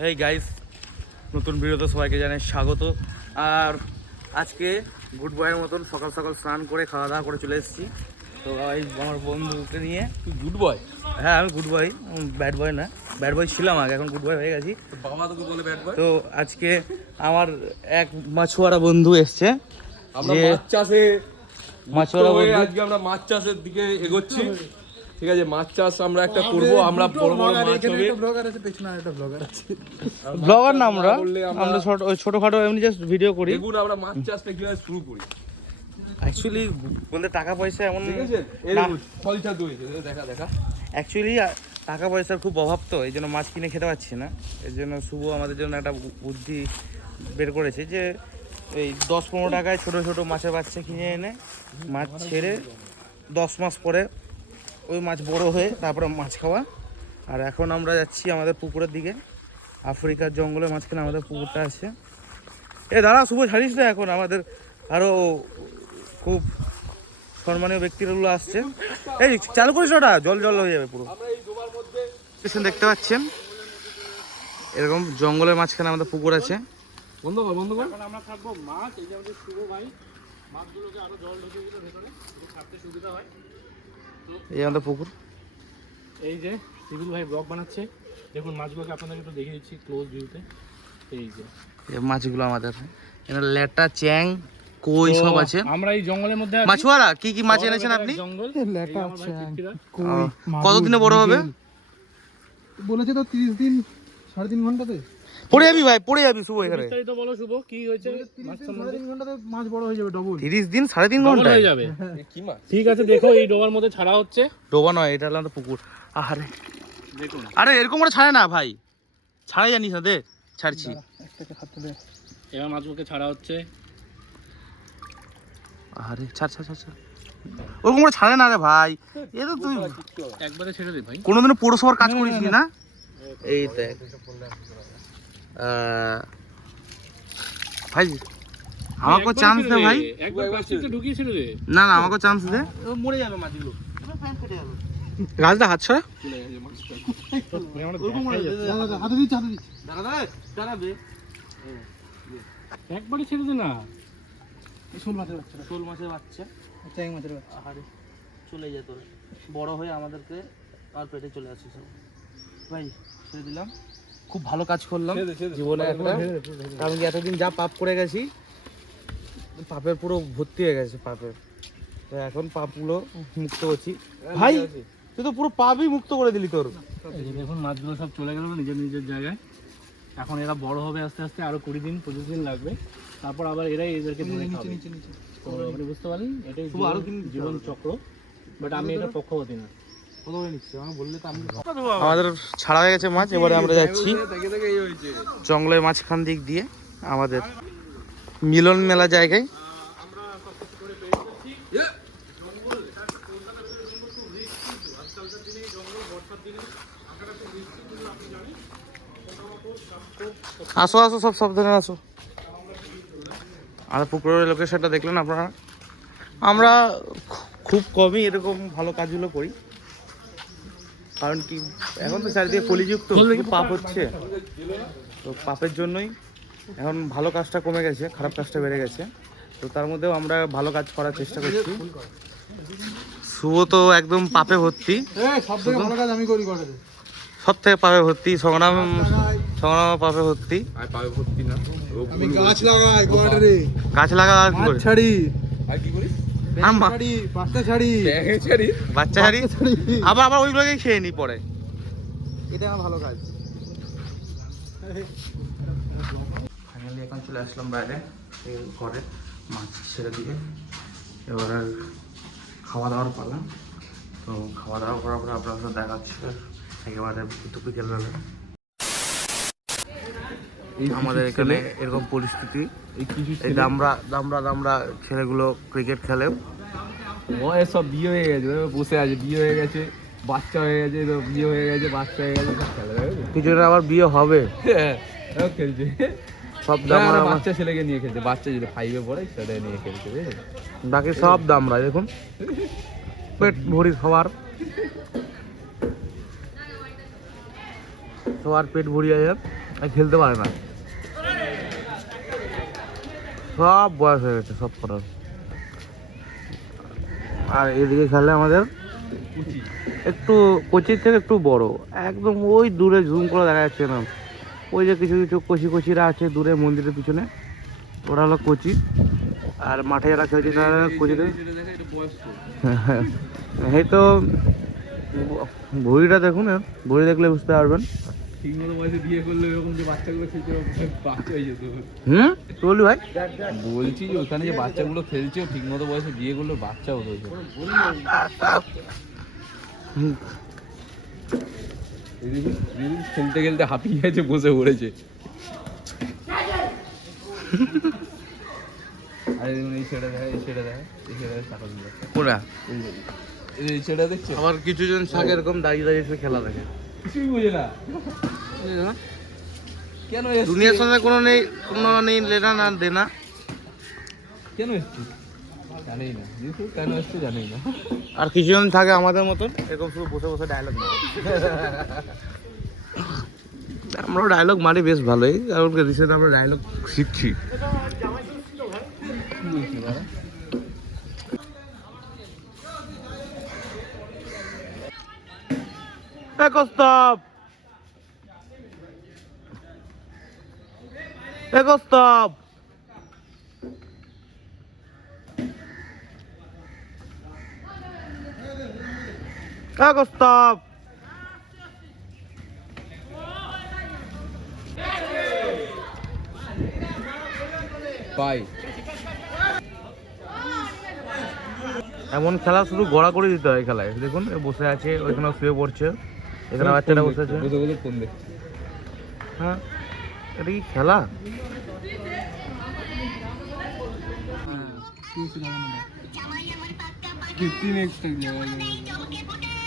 Hey guys, নতুন ভিডিওতে সবাইকে জানাই স্বাগত। আর আজকে গুড বয়ের মতন সকাল সকাল স্নান করে খাওয়া দাওয়া করে চলে এসেছি। তো এই আমার বন্ধুকে নিয়ে। তুই গুড বয়? হ্যাঁ, আমি গুড বয়, ব্যাড বয় না। ব্যাড বয় ছিলাম আগে, এখন গুড বয় হয়ে গেছি। বাবা তোকে বলে ব্যাড বয়? তো আজকে আমার এক মাছুয়ারা বন্ধু এসছে। আমরা মাছুয়ারা বন্ধু আজকে আমরা মাছ চাষের দিকে এগোচ্ছি। ঠিক আছে, মাছ চাষ আমরা একটা করব। আমরা বড় বড় মাছ হবে। ব্লগার আছে, পেছনে একটা ব্লগার আছে। ব্লগার না, আমরা ছোটখাটো এমনি জাস্ট ভিডিও করি। দেখুন আমরা মাছ চাষটা কিভাবে শুরু করি। অ্যাকচুয়ালি বলতে টাকা পয়সা এমন দেখেছেন, এরকম ফলটা দইছে, দেখা অ্যাকচুয়ালি টাকা পয়সার খুব অভাব, তো এই জন্য মাছ কিনে খেতে পারছি না। এর জন্য শুভ আমাদের জন্য একটা বুদ্ধি বের করেছে যে এই 10-15 টাকায় ছোটো ছোটো মাছের বাচ্চা কিনে এনে মাছ ছেড়ে 10 মাস পরে ওই মাছ বড় হয়ে তারপরে মাছ খাওয়া। আর এখন আমরা যাচ্ছি আমাদের পুকুরের দিকে। আফ্রিকার জঙ্গলের মাঝখানে আমাদের পুকুরটা আছে। দাঁড়া শুভ, ছাড়িস না, এখন আমাদের আরও খুব সম্মানীয় ব্যক্তিগুলো আসছে। এই চালু করিস ওটা, জল হয়ে যাবে পুরো। দেখতে পাচ্ছেন এরকম জঙ্গলের মাঝখানে আমাদের পুকুর আছে। বন্ধ কর। আমরা থাকবো মাছ, এই যে আমাদের শুভ ভাই মাছগুলোকে আরো জল ঢুকে দিলে ভেতরে ছাড়তে সুবিধা হয়। এই আমাদের পুকুর। এই যে সিভিল ভাই ব্লগ বানাচ্ছে, দেখুন মাছগুলোকে আপনাদেরকে একটু দেখে দিচ্ছি ক্লোজ ভিউতে। এই যে মাছগুলো আমাদের ল্যাটা, চ্যাং, কই সব আছে। আমরা এই জঙ্গলের মধ্যে মাছুয়ারা কি কি মাছ এনেছেন আপনি? জঙ্গল ল্যাটা, চ্যাং, কই, কতদিনে বড় হবে বলেছে তো 30 দিন, 3.5 ঘন্টাতে পড়ে যাবি ভাই, পড়ে যাবি শুভ। এখানে বিস্তারিত বলো শুভ, কি হয়েছে? 3.5 ঘন্টাতে মাছ বড় হয়ে যাবে, ডবল। 30 দিন 3.5 ঘন্টা হয়ে যাবে। কি মাছ? ঠিক আছে, দেখো এই ডোবার মধ্যে ছাড়া হচ্ছে। ডোবা নয়, এটা হলো আমাদের পুকুর। আরে দেখুন, আরে এরকম করে ছাড়ে না ভাই, ছাড়াই জানিস না, দে ছাড়ছি। একটাকে হাতে দে। এবার মাছগুলোকে ছাড়া হচ্ছে। আরে ছাড়, ওরকম করে ছাড়ে না রে ভাই। এ তো তুই একবারে ছেড়ে দে ভাই। কোনোদিনও পৌরসভার কাজ করিসনি না? এই দেখ ভাই, আমাকেও চান্স দে ভাই। একবার প্লাস্টিকটা ঢুকিয়ে ছেড়ে দে। না আমাকেও চান্স দে। মরে যাবে মাছগুলো, গাছটা হাত ছড়া। হাতে দিচ্ছি। দাঁড়াবে, একবারে ছেড়ে দে না। শোল মাছের বাচ্চা, শোল মাছের বাচ্চা, চ্যাং মাছের বাচ্চা। আরে চলে যেত বড় হয়ে আমাদেরকে আর পেটে চলে আসছে সব। ভাই ছেড়ে দিলাম, খুব ভালো কাজ করলাম জীবনে একটা। কারণ কি এতদিন যা পাপ করে গেছি, পাপের পুরো ভর্তি হয়ে গেছে পাপের। তো এখন পাপগুলো মুক্ত করছি। ভাই তুই তো পুরো পাপই মুক্ত করে দিলি তোর। এই যে দেখুন মাছগুলো সব চলে গেল নিজের জায়গায়। এখন এরা বড় হবে আস্তে আস্তে, আরো 20 দিন 25 দিন লাগবে। তারপর আবার এরাই এদেরকে ধরে খাবে। নিচে তো আপনি বুঝতে পারলেন, এটাই জীবন চক্র। বাট আমি এটা পক্ষপাতি না। আমাদের ছাড়া হয়ে গেছে মাছ, এবারে আমরা যাচ্ছি জঙ্গলের মাঝখান দিক দিয়ে আমাদের মিলন মেলা জায়গায়। আসো সব সাবধানে আসো। আর পুকুরের লোকেশনটা দেখলেন আপনারা। আমরা খুব কমই এরকম ভালো কাজগুলো করি, কারণ কি এখন তো চারিদিকে কলিযুক্ত, পাপ হচ্ছে। তো পাপের জন্যই এখন ভালো কাজটা কমে গেছে, খারাপ কাজটা বেড়ে গেছে। তো তার মধ্যেও আমরা ভালো কাজ করার চেষ্টা করছি। শুভ তো একদম পাপে ভর্তি, সব থেকে ভালো কাজ আমি করি। সব থেকে পাপে ভর্তি। সংগ্রাম পাপে ভর্তি। আর পাবে ভর্তি না, আমি গাছ লাগাই কোয়ার্টারে, গাছ লাগা আর কি মাছ করি? ছাড়ি, আর কি করিস? বাচ্চা ছাড়ি, বাচ্চা হারি, আবার ওইগুলোকে খেয়ে নি পরে। এটা আমার ভালো কাজ। ফাইনালি এখন চলে আসলাম বাইরে ঘরে, মাছ ছেড়ে দিয়ে। এবার আর খাওয়া দাওয়ার পালা। তো খাওয়া দাওয়া করার পরে আপনার সাথে দেখাচ্ছি একেবারে বিকেলবেলা। আমাদের এখানে এরকম পরিস্থিতি। এই দামরা ছেলেগুলো ক্রিকেট খেলেও বয়স সব বিয়ে হয়ে গেছে, বসে আছে, বিয়ে হয়ে গেছে, বাচ্চা হয়ে গেছে, বিয়ে হয়ে গেছে, বাচ্চা হয়ে গেছে, কিছুদিন আবার বিয়ে হবে। খেলছে সব দামরা বাচ্চা ছেলেকে নিয়ে খেলছে, বাচ্চা যেটা 5-এ পড়ে সেটা নিয়ে খেলছে। বাকি সব দামরা দেখুন পেট ভরি খাবার। সবার পেট ভরিয়ে যায় আর খেলতে পারে না, সব বয়স হয়ে গেছে সব করার। আর এদিকে খেলে আমাদের একটু কোচির থেকে একটু বড়, একদম ওই দূরে জুম করে দেখা যাচ্ছে না, ওই যে কিছু কিছু কচিরা আছে দূরে মন্দিরের পিছনে, ওরা হলো কোচি। আর মাঠে যারা খেলছে তারা কোচিদের। এই তো ভুঁড়িটা দেখুন, ভুঁড়ি দেখলে বুঝতে পারবেন। ঠিক মতো বয়সে বিয়ে করলে এরকম যে বাচ্চাগুলো খেলছে বাচ্চা হয়ে যেত। কি বললি ভাই? বলছি যে ওখানে যে বাচ্চাগুলো খেলছে ঠিক মতো বয়সে বিয়ে করলে বাচ্চা হতো। খেলতে খেলতে হাঁপিয়ে গেছে, বসে পড়েছে। আরে এই ছেড়ে দেয়, এই ছেড়ে দেয়, এই ছেড়ে দেয়, টাকা দিল। ওরা এই ছেড়ে দেখছে। আবার কিছু জন থাকে এরকম দাঁড়িয়ে দাঁড়িয়ে এসে খেলা দেখে, কিছুই বোঝে না কেন দুনিয়ার সাথে কোনো নেই লেনা না দেনা। কেন এসছি জানেই না, কেন এসছে জানেই না। আর কিছু জন থাকে আমাদের মতন এরকম শুধু বসে বসে ডায়লগ মারে। আমরাও ডায়লগ মারি বেশ ভালোই, কারণ রিসেন্ট আমরা ডায়লগ শিখছি। কস্তব কস্তব কস্তব পাই এমন খেলা শুধু গড়া করে দিতে হয় খেলায়। দেখুন বসে আছে, ওইখানে শুয়ে পড়ছে, এখানে বাচ্চাটা বসে আছে। বসে বসে ফোন দেখছে। হ্যাঁ, এটা কি খেলা?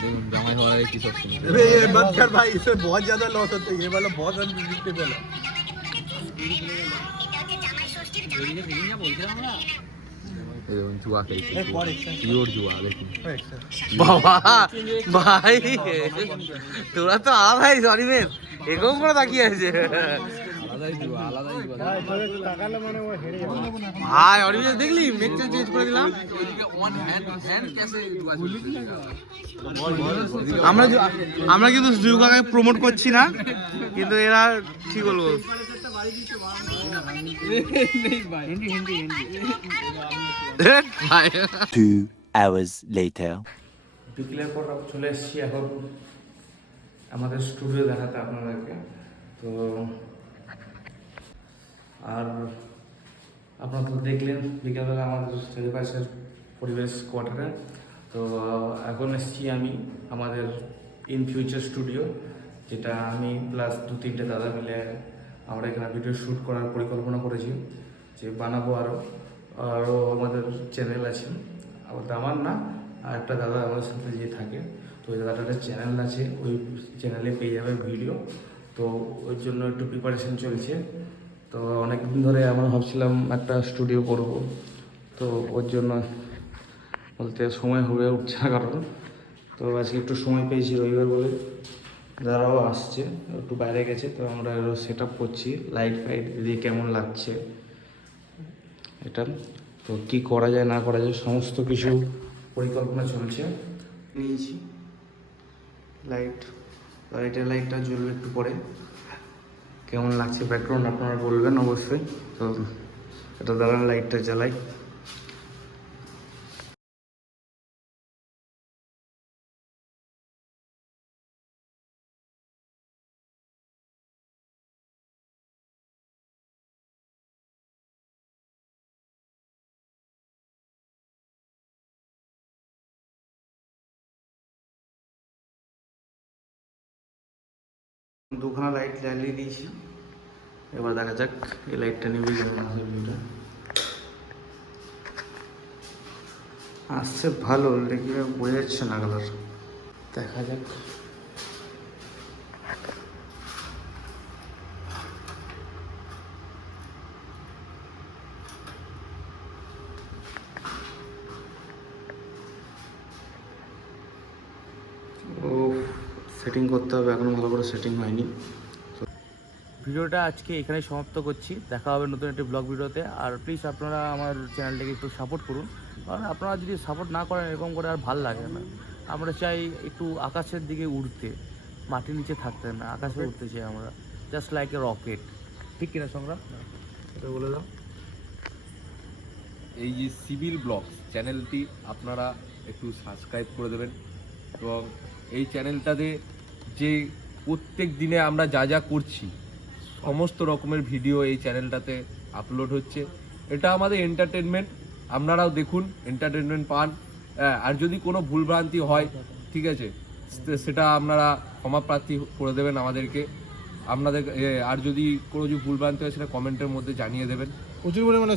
দেখুন জামাই হওয়ার আগে কি সব শুনে। ये मत कर भाई, इसमें बहुत ज्यादा लॉस होता है, ये वाला बहुत अनप्रेडिक्टेबल है। দেখুন জুয়া খেলছে, পিওর জুয়া। দেখুন বাবা ভাই, তোরা তো আলাদাই সরি বেশ, এরকম করে তাকিয়ে আছে আলাদাই জুয়া, আলাদাই জুয়া। ভাই অরিজিৎ দেখলি মেকটা চেঞ্জ করে দিলাম। ওইদিকে ওয়ান হ্যান্ড ক্যাশে জুয়া চলছে। আমরা কিন্তু জুগাকে প্রমোট করছি না, কিন্তু এরা কি বলবো, হিন্দি হিন্দি হিন্দি 2 hours later. বিকেলের পর চলে এসেছি এখন আমাদের স্টুডিও দেখাতে আপনাদেরকে। তো আর আপনারা তো দেখলেন বিকেলবেলা আমাদের চারিপাশের পরিবেশ কোয়ার্টারে। তো এখন এসেছি আমি আমাদের ইন ফিউচার স্টুডিও, যেটা আমি প্লাস 2-3টে দাদা মিলে আমরা এখানে ভিডিও শ্যুট করার পরিকল্পনা করেছি, যে বানাবো। আরও আমাদের চ্যানেল আছে, আবার আমার না, আর একটা দাদা আমাদের সাথে যে থাকে, তো ওই দাদাটার চ্যানেল আছে, ওই চ্যানেলে পেয়ে যাবে ভিডিও। তো ওই জন্য একটু প্রিপারেশন চলছে। তো অনেক দিন ধরে আমরা ভাবছিলাম একটা স্টুডিও করব, তো ওর জন্য বলতে সময় হয়ে উঠছে না কারণ। তো আজকে একটু সময় পেয়েছি রবিবার বলে, যারাও আসছে একটু বাইরে গেছে, তো আমরা সেট আপ করছি, লাইট ফাইট দিয়ে কেমন লাগছে এটা, তো কি করা যায় না করা যায় সমস্ত কিছু পরিকল্পনা চলছে। নিয়েছি লাইটটা জ্বলবে একটু পরে, কেমন লাগছে ব্যাকগ্রাউন্ড আপনারা বলবেন অবশ্যই। তো এটা দাঁড়ান লাইটটা জ্বালাই। দুখানা লাইট জ্বালিয়ে দিয়েছি, এবার দেখা যাক এই লাইটটা নিবে কেমন আসে। ভিউটা আসছে ভালো, লেগে বোঝা যাচ্ছে না কালার, দেখা যাক। সেটিং করতে হবে, এখনও ভালো করে সেটিং হয়নি। ভিডিওটা আজকে এখানেই সমাপ্ত করছি, দেখা হবে নতুন একটি ব্লগ ভিডিওতে। আর প্লিজ আপনারা আমার চ্যানেলটাকে একটু সাপোর্ট করুন, কারণ আপনারা যদি সাপোর্ট না করেন এরকম করে আর ভাল লাগে না। আমরা চাই একটু আকাশের দিকে উড়তে, মাটির নিচে থাকতে না, আকাশে উঠতে চাই আমরা, জাস্ট লাইক এ রকেট। ঠিক কিনা সংগ্রাম? এটা বলে দাও। এই যে সিভিল ব্লগস চ্যানেলটি আপনারা একটু সাবস্ক্রাইব করে দেবেন, এবং এই চ্যানেলটাতে যে প্রত্যেক দিনে আমরা যা যা করছি সমস্ত রকমের ভিডিও এই চ্যানেলটাতে আপলোড হচ্ছে। এটা আমাদের এন্টারটেনমেন্ট, আপনারাও দেখুন, এন্টারটেনমেন্ট পান। আর যদি কোনো ভুলভ্রান্তি হয়, ঠিক আছে, সেটা আপনারা ক্ষমাপ্রার্থী করে দেবেন আমাদেরকে। আপনাদের আর যদি কোনো ভুলভ্রান্তি হয় সেটা কমেন্টের মধ্যে জানিয়ে দেবেন। প্রচুর পরিমাণে